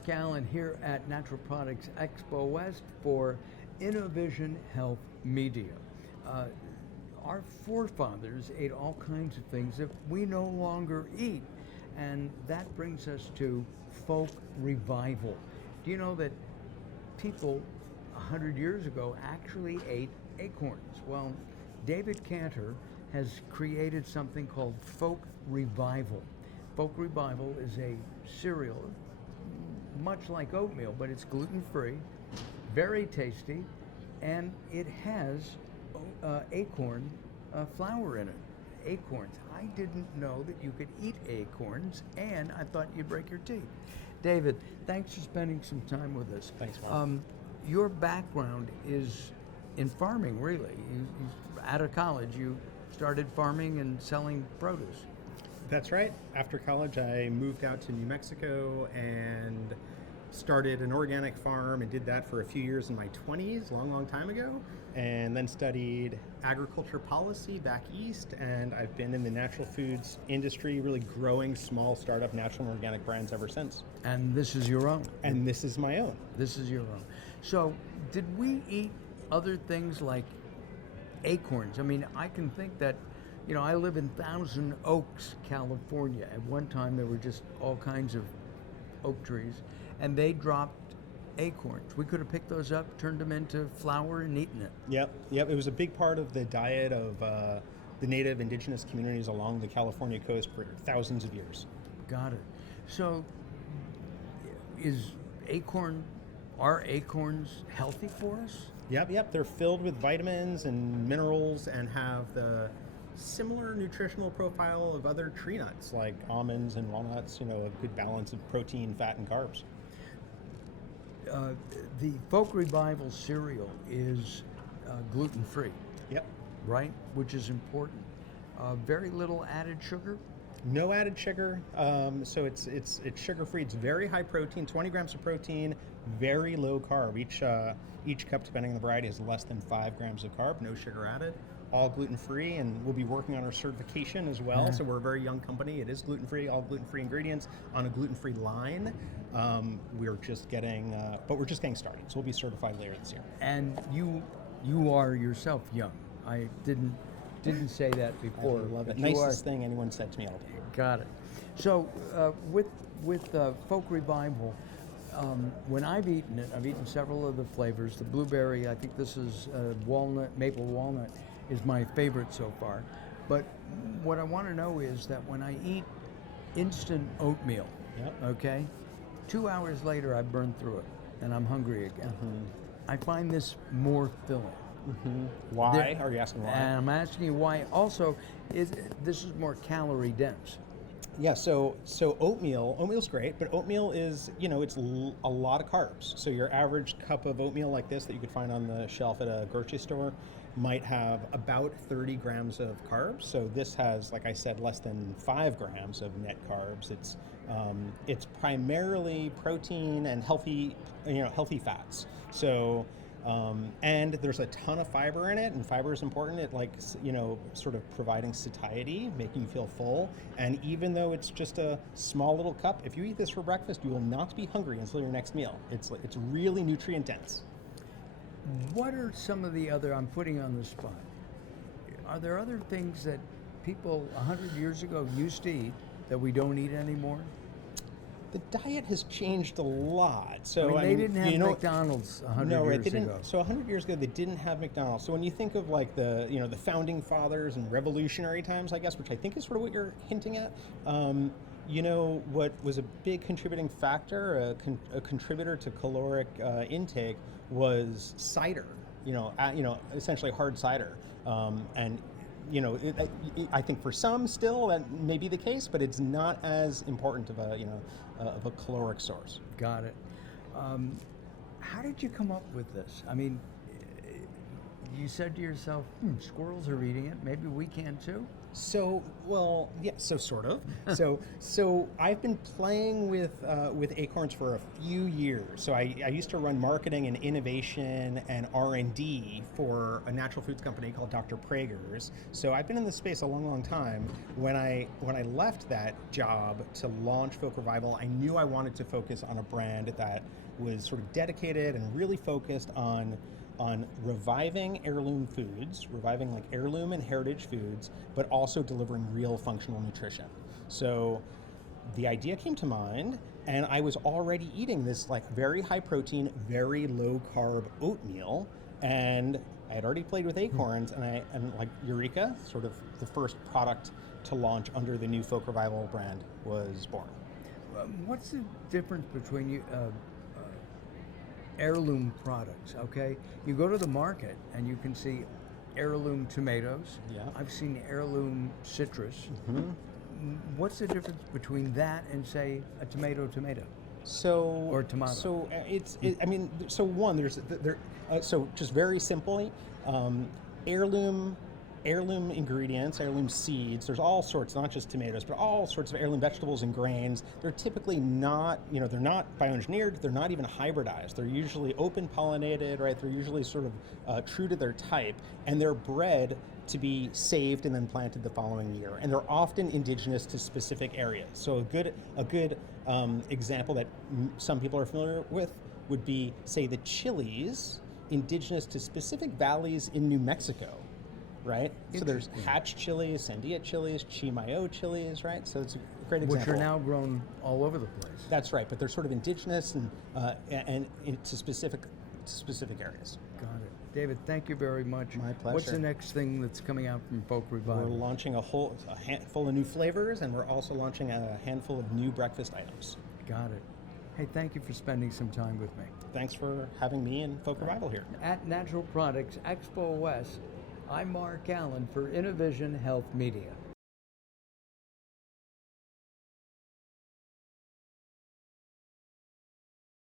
Mark Allen here at Natural Products EXPOWest for Innovision Health Media. Our forefathers ate all kinds of things that we no longer eat, and that brings us to folk revival. Do you know that people 100 years ago actually ate acorns? Well, David Cantor has created something called folk revival. Folk revival is a cereal much like oatmeal, but it's gluten-free, very tasty, and it has acorn flour in it. Acorns. I didn't know that you could eat acorns, and I thought you'd break your teeth. David, thanks for spending some time with us. Thanks, Mark. Your background is in farming, really. Out of college, you started farming and selling produce. That's right. After college, I moved out to New Mexico and started an organic farm and did that for a few years in my 20s, long time ago, and then studied agriculture policy back east, and I've been in the natural foods industry, really growing small startup natural and organic brands ever since. And this is your own? And this is my own. This is your own. So, did we eat other things like acorns? I mean, I can think that, you know, I live in Thousand Oaks, California. At one time, there were just all kinds of oak trees, and they dropped acorns. We could have picked those up, turned them into flour, and eaten it. Yep. It was a big part of the diet of the native indigenous communities along the California coast for thousands of years. Got it. So, are acorns healthy for us? Yep. They're filled with vitamins and minerals and have the similar nutritional profile of other tree nuts like almonds and walnuts, you know, a good balance of protein, fat, and carbs. The Folk Revival cereal is gluten-free. Yep. Right? Which is important. Very little added sugar. No added sugar, so it's sugar-free. It's very high protein, 20 grams of protein, very low carb. Each cup, depending on the variety, is less than 5 grams of carb, no sugar added. All gluten-free, and we'll be working on our certification as well. Yeah. So we're a very young company. It is gluten-free, all gluten-free ingredients on a gluten-free line. We're just getting started. So we'll be certified later this year. And you are yourself young. I didn't say that before. I love it. Nicest thing anyone said to me all day. Got it. So with Folk Revival, when I've eaten it, I've eaten several of the flavors. The blueberry, I think this is maple walnut, is my favorite so far. But what I want to know is that when I eat instant oatmeal, Yep. okay, 2 hours later I burn through it and I'm hungry again. Mm-hmm. I find this more filling. Mm-hmm. Why? Are you asking why? And I'm asking you why. Also, this is more calorie dense. Yeah, so oatmeal's great, but oatmeal is, it's a lot of carbs. So your average cup of oatmeal like this that you could find on the shelf at a grocery store might have about 30 grams of carbs. So this has, like I said, less than 5 grams of net carbs. It's primarily protein and healthy fats. So and there's a ton of fiber in it, and fiber is important. It sort of providing satiety, making you feel full. And even though it's just a small little cup, if you eat this for breakfast, you will not be hungry until your next meal. It's really nutrient dense. What are some of the other, I'm putting on the spot, are there other things that people 100 years ago used to eat that we don't eat anymore? The diet has changed a lot. So they didn't have McDonald's 100 years ago. So 100 years ago, they didn't have McDonald's. So when you think of like the founding fathers and revolutionary times, I guess, which I think is sort of what you're hinting at, what was a big contributing factor, a contributor to caloric intake was cider. Essentially hard cider, and. I think for some still that may be the case, but it's not as important of a caloric source. Got it. How did you come up with this? I mean, you said to yourself, squirrels are eating it, maybe we can too? So, well, yeah, so sort of. So I've been playing with acorns for a few years. So I used to run marketing and innovation and R&D for a natural foods company called Dr. Prager's. So I've been in this space a long, long time. When I left that job to launch Folk Revival, I knew I wanted to focus on a brand that was sort of dedicated and really focused on reviving heirloom foods, reviving like heirloom and heritage foods, but also delivering real functional nutrition. So the idea came to mind, and I was already eating this like very high protein, very low carb oatmeal, and I had already played with acorns, and like Eureka, sort of the first product to launch under the new Folk Revival brand, was born. What's the difference between heirloom products? Okay, you go to the market and you can see heirloom tomatoes. Yeah. I've seen heirloom citrus. What's the difference between that and, say, a tomato? So Or tomato. So I mean, so one, so just very simply, heirloom ingredients, heirloom seeds. There's all sorts, not just tomatoes, but all sorts of heirloom vegetables and grains. They're typically not, they're not bioengineered. They're not even hybridized. They're usually open pollinated, right? They're usually sort of true to their type, and they're bred to be saved and then planted the following year. And they're often indigenous to specific areas. So a good example that some people are familiar with would be, say, the chilies, indigenous to specific valleys in New Mexico. Right? So there's Hatch chilies, Sandia chilies, Chimayo chilies, right? So it's a great example. Which are now grown all over the place. That's right, but they're sort of indigenous and to specific areas. Got it. David, thank you very much. My pleasure. What's the next thing that's coming out from Folk Revival? We're launching a handful of new flavors, and we're also launching a handful of new breakfast items. Got it. Hey, thank you for spending some time with me. Thanks for having me and Folk Revival here. At Natural Products EXPOWest, I'm Mark Allen for Innovision Health Media.